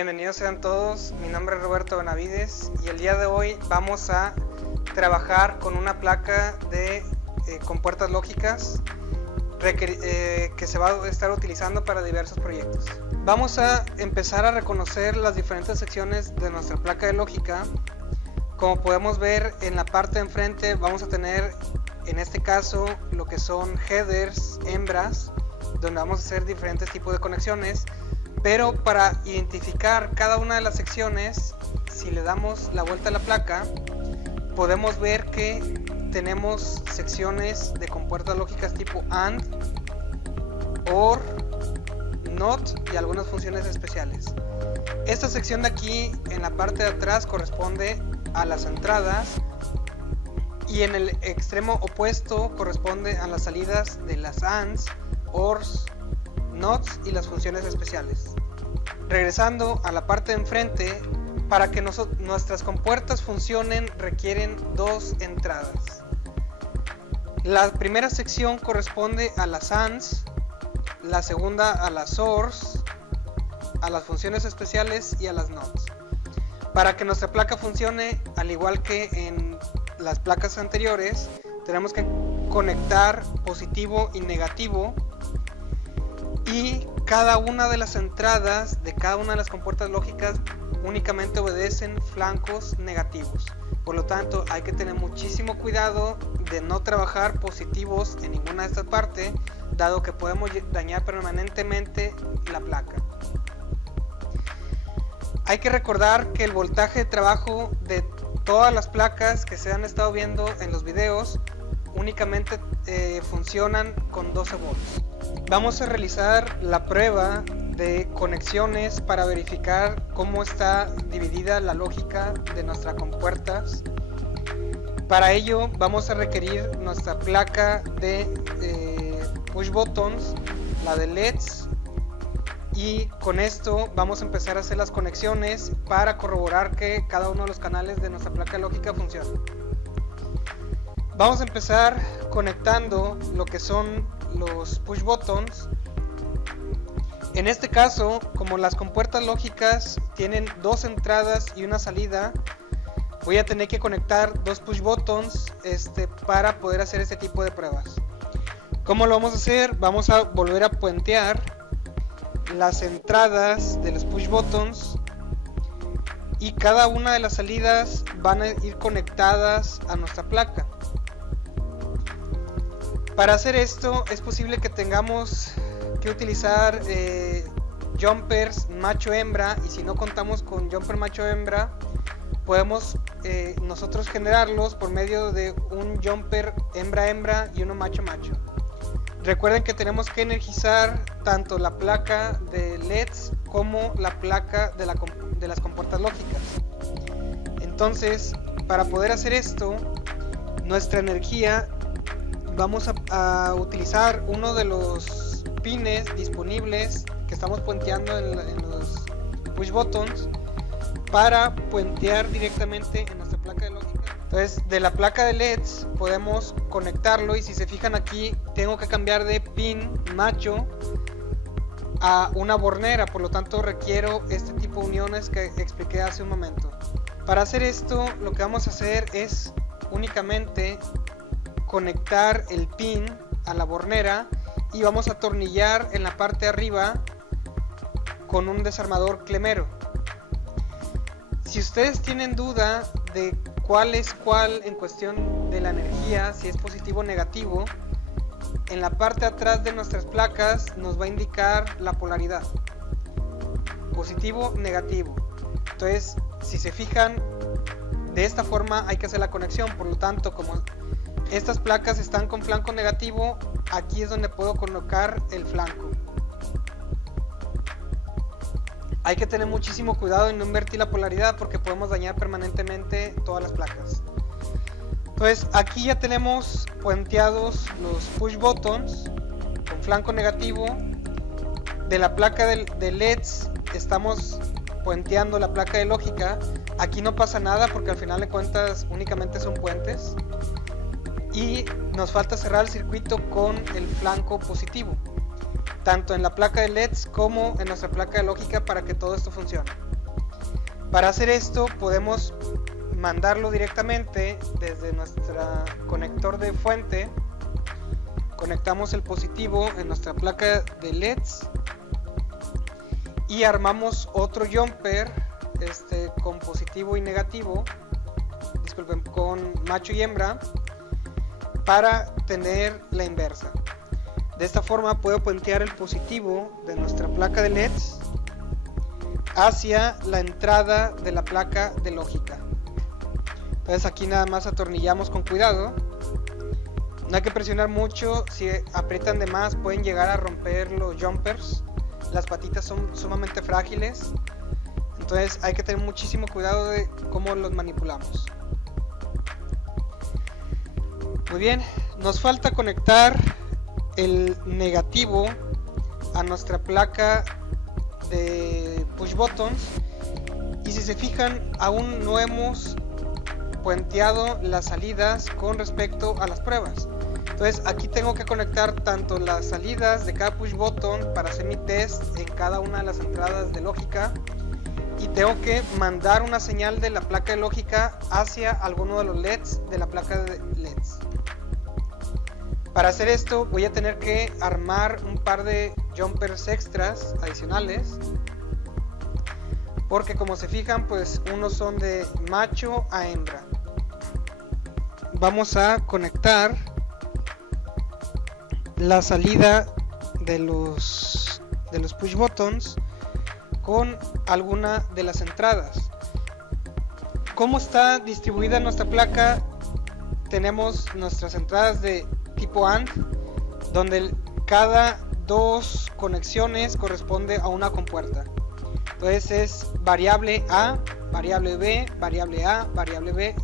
Bienvenidos sean todos, mi nombre es Roberto Benavides y el día de hoy vamos a trabajar con una placa de compuertas lógicas que se va a estar utilizando para diversos proyectos. Vamos a empezar a reconocer las diferentes secciones de nuestra placa de lógica. Como podemos ver en la parte de enfrente vamos a tener en este caso lo que son headers, hembras, donde vamos a hacer diferentes tipos de conexiones. Pero para identificar cada una de las secciones, si le damos la vuelta a la placa, podemos ver que tenemos secciones de compuertas lógicas tipo AND, OR, NOT y algunas funciones especiales. Esta sección de aquí en la parte de atrás corresponde a las entradas y en el extremo opuesto corresponde a las salidas de las ANDs, ORs, NOTs y las funciones especiales. Regresando a la parte de enfrente, para que nuestras compuertas funcionen requieren dos entradas. La primera sección corresponde a las ANDs, la segunda a las ORs, a las funciones especiales y a las NOTs. Para que nuestra placa funcione, al igual que en las placas anteriores, tenemos que conectar positivo y negativo. Y cada una de las entradas de cada una de las compuertas lógicas únicamente obedecen flancos negativos. Por lo tanto, hay que tener muchísimo cuidado de no trabajar positivos en ninguna de estas partes, dado que podemos dañar permanentemente la placa. Hay que recordar que el voltaje de trabajo de todas las placas que se han estado viendo en los videos únicamente funcionan con 12 volts. Vamos a realizar la prueba de conexiones para verificar cómo está dividida la lógica de nuestras compuertas. Para ello vamos a requerir nuestra placa de push buttons, la de LEDs, y con esto vamos a empezar a hacer las conexiones para corroborar que cada uno de los canales de nuestra placa lógica funciona. Vamos a empezar conectando lo que son los push buttons. En este caso, como las compuertas lógicas tienen dos entradas y una salida, voy a tener que conectar dos push buttons para poder hacer este tipo de pruebas. ¿Cómo lo vamos a hacer? Vamos a volver a puentear las entradas de los push buttons y cada una de las salidas van a ir conectadas a nuestra placa. Para hacer esto es posible que tengamos que utilizar jumpers macho-hembra, y si no contamos con jumper macho-hembra podemos nosotros generarlos por medio de un jumper hembra-hembra y uno macho-macho. Recuerden que tenemos que energizar tanto la placa de LEDs como la placa de las compuertas lógicas. Entonces, para poder hacer esto, nuestra energía, vamos a utilizar uno de los pines disponibles que estamos puenteando en los push buttons para puentear directamente en nuestra placa de lógica. Entonces, de la placa de LEDs podemos conectarlo, y si se fijan aquí tengo que cambiar de pin macho a una bornera, por lo tanto requiero este tipo de uniones que expliqué hace un momento. Para hacer esto lo que vamos a hacer es únicamente conectar el pin a la bornera y vamos a atornillar en la parte de arriba con un desarmador clemero. Si ustedes tienen duda de cuál es cuál en cuestión de la energía, si es positivo o negativo, en la parte de atrás de nuestras placas nos va a indicar la polaridad, positivo, negativo. Entonces, si se fijan, de esta forma hay que hacer la conexión. Por lo tanto, como estas placas están con flanco negativo, aquí es donde puedo colocar el flanco. Hay que tener muchísimo cuidado en no invertir la polaridad porque podemos dañar permanentemente todas las placas. Entonces aquí ya tenemos puenteados los push buttons con flanco negativo. De la placa de LEDs estamos puenteando la placa de lógica. Aquí no pasa nada porque al final de cuentas únicamente son puentes. Y nos falta cerrar el circuito con el flanco positivo, tanto en la placa de LEDs como en nuestra placa de lógica, para que todo esto funcione. Para hacer esto podemos mandarlo directamente desde nuestro conector de fuente. Conectamos el positivo en nuestra placa de LEDs y armamos otro jumper con positivo y negativo, disculpen, con macho y hembra, para tener la inversa. De esta forma puedo puentear el positivo de nuestra placa de LEDs hacia la entrada de la placa de lógica. Entonces aquí nada más atornillamos con cuidado. No hay que presionar mucho, si aprietan de más pueden llegar a romper los jumpers. Las patitas son sumamente frágiles, entonces hay que tener muchísimo cuidado de cómo los manipulamos. Muy bien, nos falta conectar el negativo a nuestra placa de push buttons, y si se fijan aún no hemos puenteado las salidas con respecto a las pruebas. Entonces aquí tengo que conectar tanto las salidas de cada push button para hacer mi test en cada una de las entradas de lógica, y tengo que mandar una señal de la placa de lógica hacia alguno de los LEDs de la placa de LEDs. Para hacer esto voy a tener que armar un par de jumpers extras adicionales, porque como se fijan, pues unos son de macho a hembra. Vamos a conectar la salida de los push buttons con alguna de las entradas. ¿Cómo está distribuida nuestra placa? Tenemos nuestras entradas de tipo AND, donde cada dos conexiones corresponde a una compuerta. Entonces es variable A, variable B, variable A, variable B,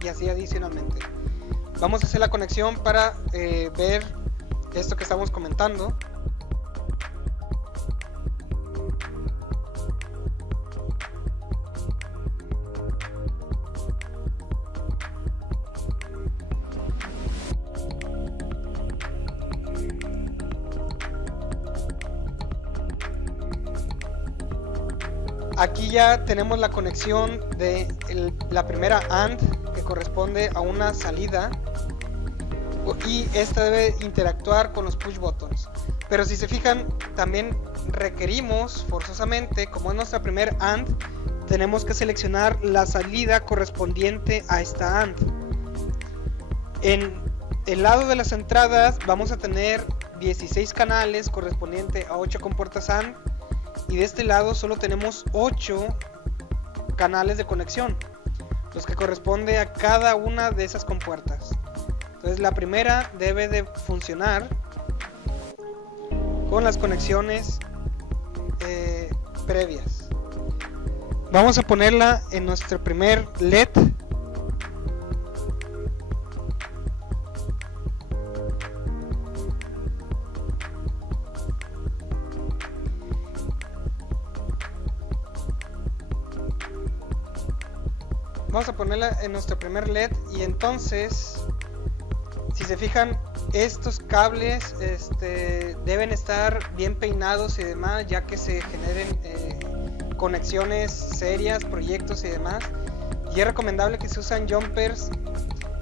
y así adicionalmente. Vamos a hacer la conexión para ver esto que estamos comentando. Aquí ya tenemos la conexión de la primera AND, que corresponde a una salida, y esta debe interactuar con los push buttons. Pero si se fijan, también requerimos forzosamente, como es nuestra primer AND, tenemos que seleccionar la salida correspondiente a esta AND. En el lado de las entradas vamos a tener 16 canales correspondiente a 8 compuertas AND, y de este lado solo tenemos 8 canales de conexión, los que corresponde a cada una de esas compuertas. Entonces la primera debe de funcionar con las conexiones previas. Vamos a ponerla en nuestro primer LED. Vamos a ponerla en nuestro primer LED, y entonces, si se fijan, estos cables deben estar bien peinados y demás, ya que se generen conexiones serias, proyectos y demás. Y es recomendable que si usan jumpers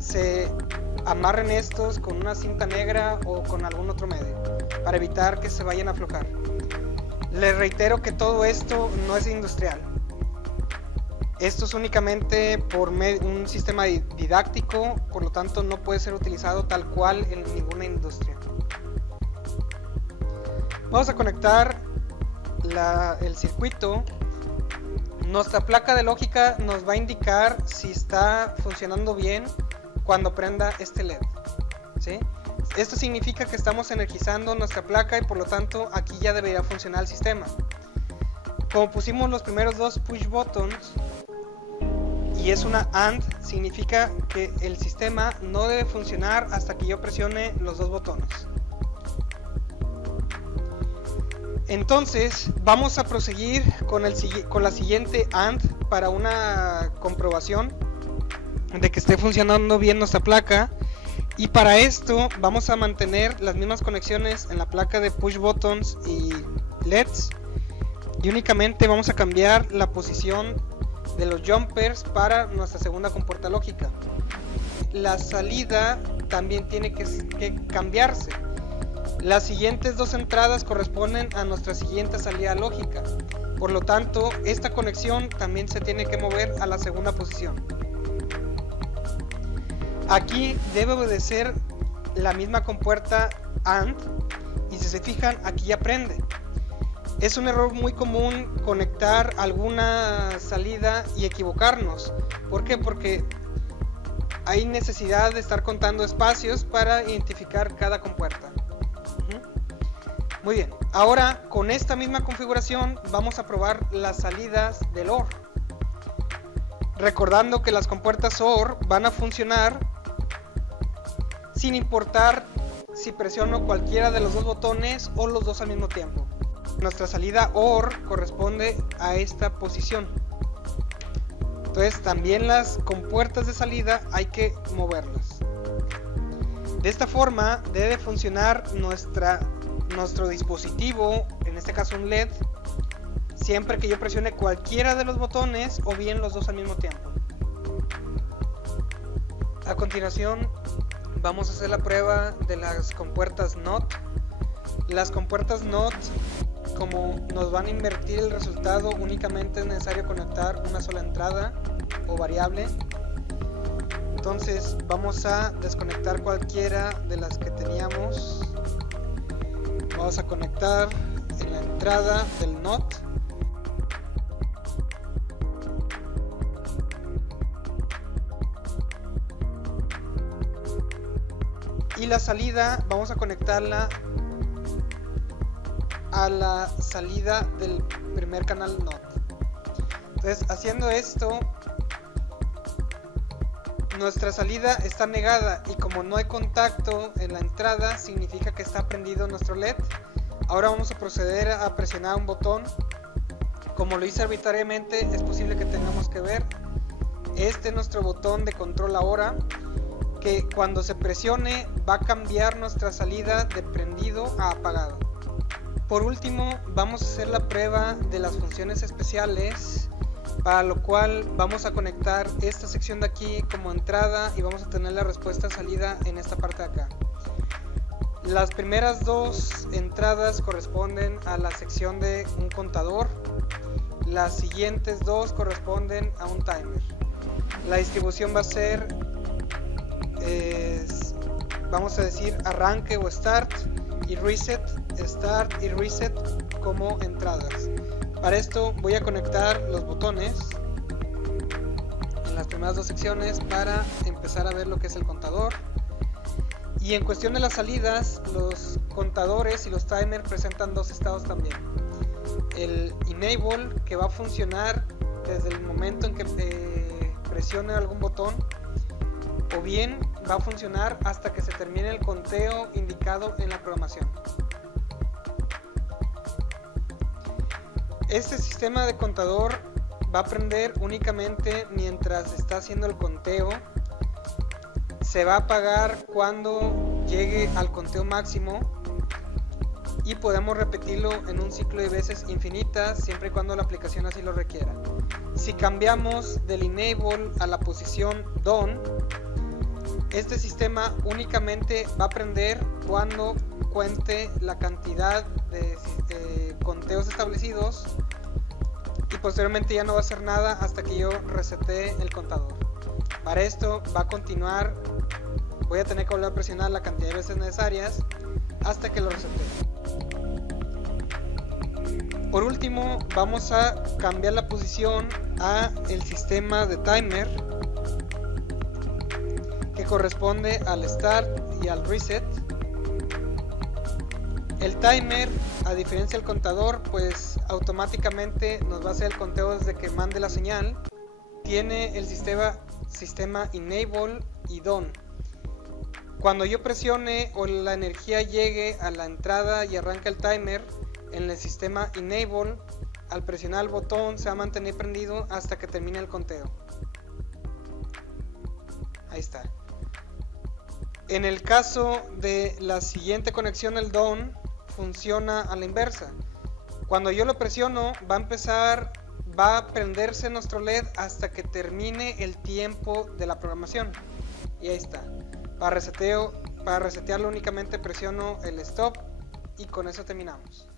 se amarren estos con una cinta negra o con algún otro medio, para evitar que se vayan a aflojar. Les reitero que todo esto no es industrial. Esto es únicamente por un sistema didáctico, por lo tanto no puede ser utilizado tal cual en ninguna industria. Vamos a conectar el circuito. Nuestra placa de lógica nos va a indicar si está funcionando bien cuando prenda este LED, ¿sí? Esto significa que estamos energizando nuestra placa, y por lo tanto aquí ya debería funcionar el sistema. Como pusimos los primeros dos push buttons y es una AND, significa que el sistema no debe funcionar hasta que yo presione los dos botones. Entonces vamos a proseguir con la siguiente AND para una comprobación de que esté funcionando bien nuestra placa, y para esto vamos a mantener las mismas conexiones en la placa de push buttons y LEDs, y únicamente vamos a cambiar la posición de los jumpers para nuestra segunda compuerta lógica. La salida también tiene que cambiarse. Las siguientes dos entradas corresponden a nuestra siguiente salida lógica. Por lo tanto, esta conexión también se tiene que mover a la segunda posición. Aquí debe obedecer la misma compuerta AND, y si se fijan, aquí ya prende. Es un error muy común conectar alguna salida y equivocarnos. ¿Por qué? Porque hay necesidad de estar contando espacios para identificar cada compuerta. Muy bien, ahora con esta misma configuración vamos a probar las salidas del OR. Recordando que las compuertas OR van a funcionar sin importar si presiono cualquiera de los dos botones o los dos al mismo tiempo. Nuestra salida OR corresponde a esta posición. Entonces también las compuertas de salida hay que moverlas. De esta forma debe funcionar nuestro dispositivo, en este caso un LED, siempre que yo presione cualquiera de los botones o bien los dos al mismo tiempo. A continuación vamos a hacer la prueba de las compuertas NOT. Las compuertas NOT, como nos van a invertir el resultado, únicamente es necesario conectar una sola entrada o variable. Entonces vamos a desconectar cualquiera de las que teníamos. Vamos a conectar en la entrada del NOT. Y la salida vamos a conectarla a la salida del primer canal NOT. Entonces, haciendo esto, nuestra salida está negada, y como no hay contacto en la entrada, significa que está prendido nuestro LED. Ahora vamos a proceder a presionar un botón. Como lo hice arbitrariamente, es posible que tengamos que ver. Este es nuestro botón de control ahora, que cuando se presione va a cambiar nuestra salida de prendido a apagado. Por último, vamos a hacer la prueba de las funciones especiales, para lo cual vamos a conectar esta sección de aquí como entrada y vamos a tener la respuesta salida en esta parte de acá. Las primeras dos entradas corresponden a la sección de un contador, las siguientes dos corresponden a un timer. La distribución va a ser, vamos a decir, arranque o start y reset, start y reset como entradas. Para esto voy a conectar los botones en las primeras dos secciones para empezar a ver lo que es el contador. Y en cuestión de las salidas, los contadores y los timers presentan dos estados también. El enable, que va a funcionar desde el momento en que presione algún botón, o bien va a funcionar hasta que se termine el conteo indicado en la programación. Este sistema de contador va a prender únicamente mientras está haciendo el conteo. Se va a apagar cuando llegue al conteo máximo, y podemos repetirlo en un ciclo de veces infinitas siempre y cuando la aplicación así lo requiera. Si cambiamos del enable a la posición done, este sistema únicamente va a prender cuando cuente la cantidad de conteos establecidos, y posteriormente ya no va a hacer nada hasta que yo resete el contador. Para esto va a continuar, voy a tener que volver a presionar la cantidad de veces necesarias hasta que lo resete. Por último, vamos a cambiar la posición a el sistema de timer, que corresponde al start y al reset. El timer, a diferencia del contador, pues automáticamente nos va a hacer el conteo desde que mande la señal. Tiene el sistema enable y done. Cuando yo presione o la energía llegue a la entrada y arranca el timer, en el sistema enable, al presionar el botón se va a mantener prendido hasta que termine el conteo. Ahí está. En el caso de la siguiente conexión, el done funciona a la inversa. Cuando yo lo presiono, va a empezar va a prenderse nuestro LED hasta que termine el tiempo de la programación. Y ahí está. Para resetearlo únicamente presiono el stop y con eso terminamos.